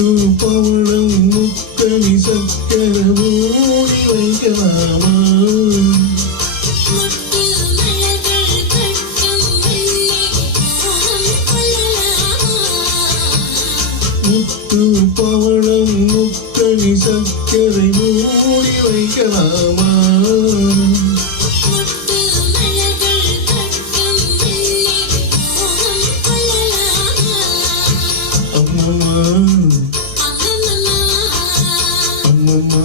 முத்து பவளம் முத்தனி சக்கர மூடி வைக்கலாமா? முத்து பவளம் முத்தனி சக்கரை மூடி வைக்கலாமா? அம்மம்மா அம்மம்மா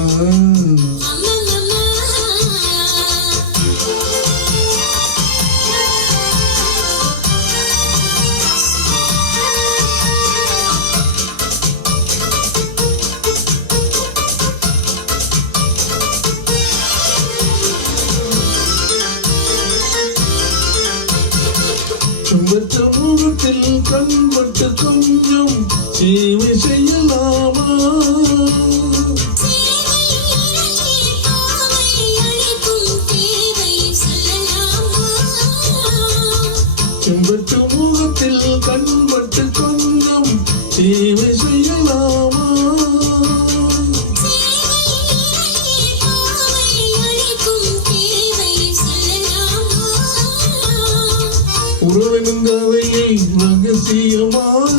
சமூகத்தில் கண்பட்டு கொஞ்சம் சேவை செய்யலாமா? செம்பட்டு முகத்தில் கண்பட்டு கொஞ்சம் சேவை செய்யலாமா? உறவின் கதையை ரகசியமாக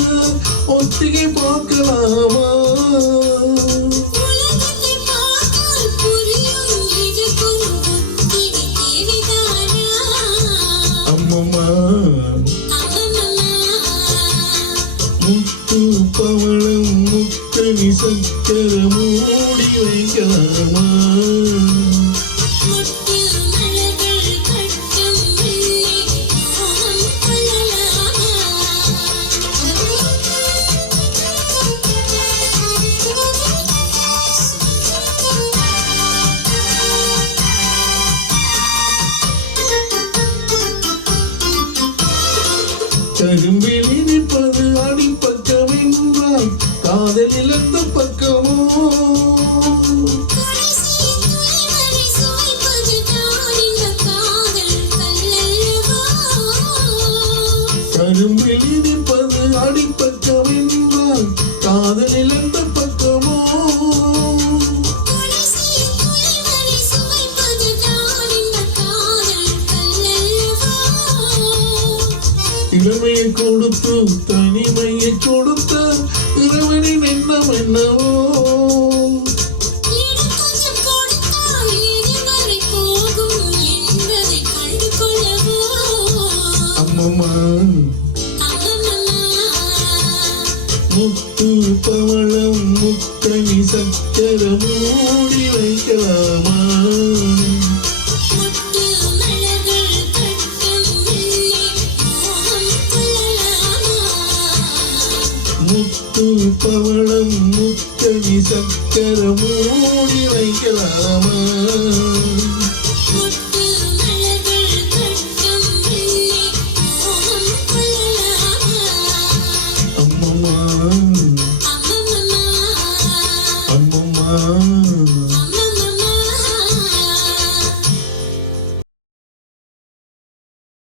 ஒத்திகை பார்க்கலாமா? அம்மம்மா முத்து பவளம் முத்தனி சக்கர மூடி வைக்கலாமா? கரும்பில் இனிப்பது அடிப்பக்கம் என்றால் காதலில் அந்த பக்கமோ? கரும்பில் இனிப்பது அடிப்பக்கம் என்றால் காதலில் அந்த பக்கமோ? இளமையை கொடுத்து தனிமையை கொடுத்த இறைவனின் எண்ணம் என்னவோ? அம்மம்மா முத்து பவளம் முத்தனி சக்கர மூடி வைக்கலாமா? முத்து பவளம் முத்தனி சக்கர மூடி வைக்கலாமா?